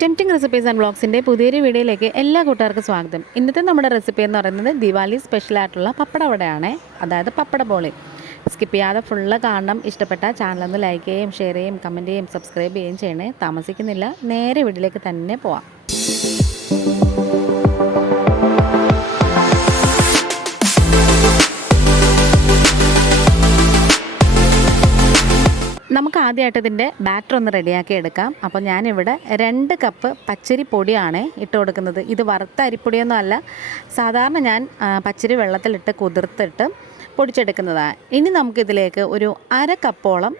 Tempting recipes and ബ്ലോഗ്സിന്റെ പുതിയൊരു വീഡിയോയിലേക്ക് എല്ലാ കൂട്ടുകാർക്കും സ്വാഗതം. ഇന്നത്തെ നമ്മുടെ റെസിപ്പി എന്ന് പറയുന്നത് ദിവാലി സ്പെഷ്യൽ ആയിട്ടുള്ള പപ്പട വടയാണ്. അതായത് പപ്പട ബോളി. സ്കിപ്പ് ചെയ്യാതെ ഫുള്ള് കാണണം. ഇഷ്ടപ്പെട്ട ചാനലൊന്ന് ലൈക്ക് ചെയ്യുകയും ഷെയർ ചെയ്യുകയും കമന്റ് ചെയ്യുകയും സബ്സ്ക്രൈബ് ചെയ്യുകയും ചെയ്യണേ. താമസിക്കുന്നില്ല. നേരെ വീട്ടിലേക്ക് തന്നെ പോവാം. നമുക്ക് ആദ്യമായിട്ട് ഇതിന്റെ ബാറ്റർ ഒന്ന് റെഡിയാക്കി എടുക്കാം. അപ്പോൾ ഞാനിവിടെ രണ്ട് കപ്പ് പച്ചരി പൊടിയാണ് ഇട്ട് കൊടുക്കുന്നത്. ഇത് വറുത്ത അരിപ്പൊടിയൊന്നും അല്ല. സാധാരണ ഞാൻ പച്ചരി വെള്ളത്തിലിട്ട് കുതിർത്തിട്ട് പൊടിച്ചെടുക്കുന്നതാണ് ഇനി നമുക്കിതിലേക്ക് ഒരു അര കപ്പോളം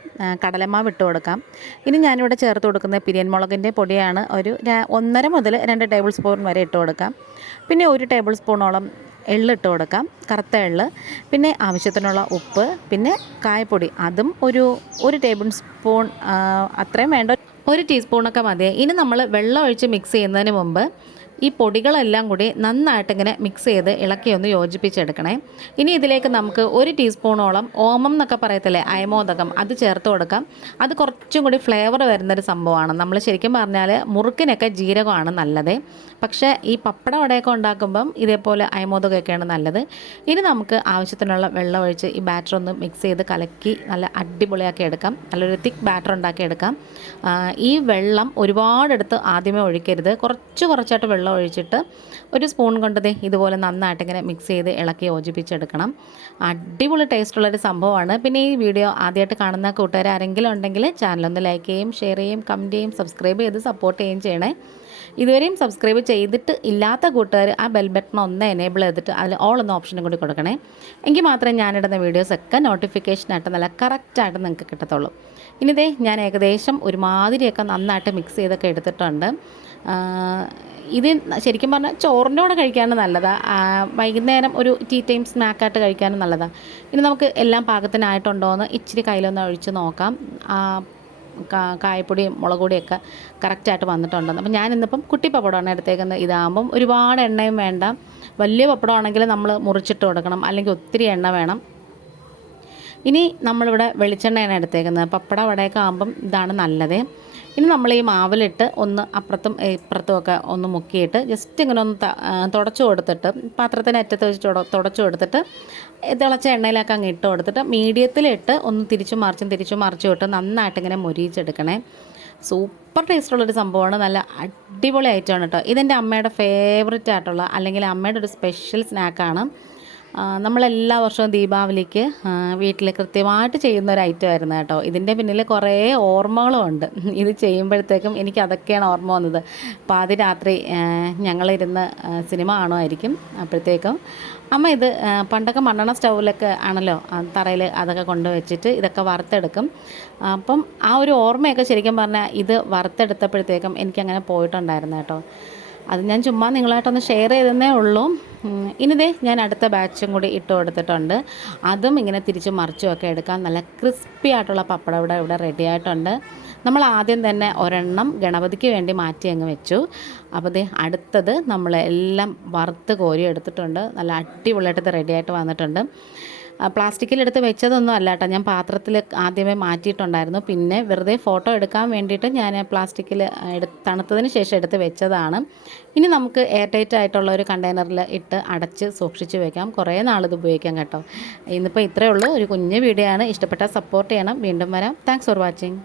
കടലമാവ് ഇട്ട് കൊടുക്കാം. ഇനി ഞാനിവിടെ ചേർത്ത് കൊടുക്കുന്ന പിരിയൻ മുളകിന്റെ പൊടിയാണ് ഒരു ഒന്നര മുതൽ രണ്ട് ടേബിൾ സ്പൂൺ വരെ ഇട്ട് കൊടുക്കാം. പിന്നെ ഒരു ടേബിൾ സ്പൂണോളം എള്ളിട്ട് കൊടുക്കാം. കറുത്ത എള്ള്. പിന്നെ ആവശ്യത്തിനുള്ള ഉപ്പ്. പിന്നെ കായപ്പൊടി. അതും ഒരു ഒരു ടേബിൾ സ്പൂൺ അത്രയും വേണ്ട. ഒരു ടീസ്പൂണൊക്കെ മതി. ഇനി നമ്മൾ വെള്ളം ഒഴിച്ച് മിക്സ് ചെയ്യുന്നതിന് മുമ്പ് ഈ പൊടികളെല്ലാം കൂടി നന്നായിട്ട് ഇങ്ങനെ മിക്സ് ചെയ്ത് ഇളക്കി ഒന്ന് യോജിപ്പിച്ചെടുക്കണേ. ഇനി ഇതിലേക്ക് നമുക്ക് ഒരു ടീസ്പൂണോളം ഓമം എന്നൊക്കെ പറയത്തില്ലേ അയമോദകം അത് ചേർത്ത് കൊടുക്കാം. അത് കുറച്ചും കൂടി ഫ്ലേവർ വരുന്നൊരു സംഭവമാണ്. നമ്മൾ ശരിക്കും പറഞ്ഞാൽ മുറുക്കിനൊക്കെ ജീരകമാണ് നല്ലത്. പക്ഷേ ഈ പപ്പട വടയൊക്കെ ഉണ്ടാക്കുമ്പം ഇതേപോലെ അയമോദകമൊക്കെയാണ് നല്ലത്. ഇനി നമുക്ക് ആവശ്യത്തിനുള്ള വെള്ളം ഒഴിച്ച് ഈ ബാറ്റർ ഒന്ന് മിക്സ് ചെയ്ത് കലക്കി നല്ല അടിപൊളിയാക്കി എടുക്കാം. നല്ലൊരു തിക്ക് ബാറ്റർ ഉണ്ടാക്കി എടുക്കാം. ഈ വെള്ളം ഒരുപാടെടുത്ത് ആദ്യമേ ഒഴിക്കരുത്. കുറച്ച് കുറച്ചായിട്ട് വെള്ളം ഒഴിച്ചിട്ട് ഒരു സ്പൂൺ കൊണ്ട് ഇതുപോലെ നന്നായിട്ട് ഇങ്ങനെ മിക്സ് ചെയ്ത് ഇളക്കി യോജിപ്പിച്ചെടുക്കണം. അടിപൊളി ടേസ്റ്റുള്ളൊരു സംഭവമാണ്. പിന്നെ ഈ വീഡിയോ ആദ്യമായിട്ട് കാണുന്ന കൂട്ടുകാർ ആരെങ്കിലും ഉണ്ടെങ്കിൽ ചാനലൊന്ന് ലൈക്ക് ചെയ്യും ഷെയർ ചെയ്യും കമന്റ് ചെയ്യും സബ്സ്ക്രൈബ് ചെയ്ത് സപ്പോർട്ട് ചെയ്യുകയും ചെയ്യണേ. ഇതുവരെയും സബ്സ്ക്രൈബ് ചെയ്തിട്ട് ഇല്ലാത്ത കൂട്ടുകാർ ആ ബെൽ ബട്ടൺ ഒന്ന് എനേബിൾ ചെയ്തിട്ട് അതിൽ ഓൾ എന്ന ഓപ്ഷനും കൂടി കൊടുക്കണേ. എങ്കിൽ മാത്രമേ ഞാനിടുന്ന വീഡിയോസൊക്കെ നോട്ടിഫിക്കേഷനായിട്ട് നല്ല കറക്റ്റായിട്ട് നിങ്ങൾക്ക് കിട്ടത്തുള്ളൂ. ഇനി ദേ ഞാൻ ഏകദേശം ഒരുമാതിരിയൊക്കെ നന്നായിട്ട് മിക്സ് ചെയ്തൊക്കെ എടുത്തിട്ടുണ്ട്. ഇത് ശരിക്കും പറഞ്ഞാൽ ചോറിന്റെ കൂടെ കഴിക്കാനും നല്ലതാണ് വൈകുന്നേരം ഒരു ടീ ടൈം സ്നാക്കായിട്ട് കഴിക്കാനും നല്ലതാണ് ഇനി നമുക്ക് എല്ലാം പാകത്തിനായിട്ടുണ്ടോ എന്ന് ഇച്ചിരി കയ്യിലൊന്ന് ഒഴിച്ച് നോക്കാം. കായപ്പൊടിയും മുളക് പൊടിയൊക്കെ കറക്റ്റായിട്ട് വന്നിട്ടുണ്ടെന്ന്. അപ്പം ഞാൻ ഇന്നിപ്പം കുട്ടി പപ്പടമാണ് എടുത്തേക്കുന്നത്. ഇതാകുമ്പം ഒരുപാട് എണ്ണയും വേണ്ട. വലിയ പപ്പടമാണെങ്കിൽ നമ്മൾ മുറിച്ചിട്ട് കൊടുക്കണം. അല്ലെങ്കിൽ ഒത്തിരി എണ്ണ വേണം. ഇനി നമ്മളിവിടെ വെളിച്ചെണ്ണയാണ് എടുത്തേക്കുന്നത്. പപ്പട വടയൊക്കെ ആകുമ്പം ഇതാണ് നല്ലത്. ഇനി നമ്മൾ ഈ മാവിലിട്ട് ഒന്ന് അപ്പുറത്തും ഇപ്പുറത്തും ഒക്കെ ഒന്ന് മുക്കിയിട്ട് ജസ്റ്റ് ഇങ്ങനെ ഒന്ന് തുടച്ചു കൊടുത്തിട്ട് പാത്രത്തിന് അറ്റത്ത് വെച്ച് തുട- തുടച്ചു കൊടുത്തിട്ട് തിളച്ച എണ്ണയിലൊക്കെ അങ്ങ് ഇട്ട് കൊടുത്തിട്ട് മീഡിയത്തിലിട്ട് ഒന്ന് തിരിച്ചു മറിച്ചും തിരിച്ചു മറിച്ചും ഇട്ട് നന്നായിട്ട് ഇങ്ങനെ മൊരിയിച്ചെടുക്കണേ. സൂപ്പർ ടേസ്റ്റുള്ളൊരു സംഭവമാണ്. നല്ല അടിപൊളി ഐറ്റമാണ് കേട്ടോ. ഇതെന്റെ അമ്മയുടെ ഫേവററ്റ് ആയിട്ടുള്ള അല്ലെങ്കിൽ അമ്മയുടെ ഒരു സ്പെഷ്യൽ സ്നാക്കാണ് നമ്മളെല്ലാ വർഷവും ദീപാവലിക്ക് വീട്ടിൽ കൃത്യമായിട്ട് ചെയ്യുന്ന ഒരു ഐറ്റം ആയിരുന്നു കേട്ടോ. ഇതിന്റെ പിന്നിൽ കുറേ ഓർമ്മകളും ഉണ്ട്. ഇത് ചെയ്യുമ്പോഴത്തേക്കും എനിക്ക് അതൊക്കെയാണ് ഓർമ്മ വന്നത്. പാതി രാത്രി ഞങ്ങളിരുന്ന് സിനിമ കാണുമായിരിക്കും അപ്പോഴത്തേക്കും. അമ്മ ഇത് പണ്ടൊക്കെ മണ്ണെണ്ണ സ്റ്റൗവിലൊക്കെ ആണല്ലോ തറയിൽ അതൊക്കെ കൊണ്ടുവച്ചിട്ട് ഇതൊക്കെ വറുത്തെടുക്കും. അപ്പം ആ ഒരു ഓർമ്മയൊക്കെ ശരിക്കും പറഞ്ഞാൽ ഇത് വറുത്തെടുത്തപ്പോഴത്തേക്കും എനിക്കങ്ങനെ പോയിട്ടുണ്ടായിരുന്നു കേട്ടോ. അത് ഞാൻ ചുമ്മാ നിങ്ങളായിട്ടൊന്ന് ഷെയർ ചെയ്തെന്നേ ഉള്ളൂ. ഇനിതേ ഞാൻ അടുത്ത ബാച്ചും കൂടി ഇട്ട് കൊടുത്തിട്ടുണ്ട്. അതും ഇങ്ങനെ തിരിച്ച് മറിച്ചും ഒക്കെ എടുക്കാം. നല്ല ക്രിസ്പി ആയിട്ടുള്ള പപ്പടം ഇവിടെ ഇവിടെ റെഡി ആയിട്ടുണ്ട്. നമ്മൾ ആദ്യം തന്നെ ഒരെണ്ണം ഗണപതിക്ക് വേണ്ടി മാറ്റി അങ്ങ് വെച്ചു. അപ്പോൾ ദേ അടുത്തത് നമ്മൾ എല്ലാം വറുത്ത് കോരി എടുത്തിട്ടുണ്ട്. നല്ല അടിപൊളിയായിട്ട് റെഡിയായിട്ട് വന്നിട്ടുണ്ട്. പ്ലാസ്റ്റിക്കിലെടുത്ത് വെച്ചതൊന്നും അല്ല കേട്ടോ. ഞാൻ പാത്രത്തിൽ ആദ്യമേ മാറ്റിയിട്ടുണ്ടായിരുന്നു. പിന്നെ വെറുതെ ഫോട്ടോ എടുക്കാൻ വേണ്ടിയിട്ട് ഞാൻ പ്ലാസ്റ്റിക്കിൽ എടു തണുത്തതിന് ശേഷം എടുത്ത് വെച്ചതാണ്. ഇനി നമുക്ക് എയർ ടൈറ്റ് ആയിട്ടുള്ള ഒരു കണ്ടെയ്നറിൽ ഇട്ട് അടച്ച് സൂക്ഷിച്ച് വെക്കാം. കുറേ നാളിത് ഉപയോഗിക്കാം കേട്ടോ. ഇന്നിപ്പോൾ ഇത്രയേ ഉള്ളൂ. ഒരു കുഞ്ഞ് വീഡിയോ ആണ്. ഇഷ്ടപ്പെട്ടാൽ സപ്പോർട്ട് ചെയ്യണം. വീണ്ടും വരാം. Thanks for watching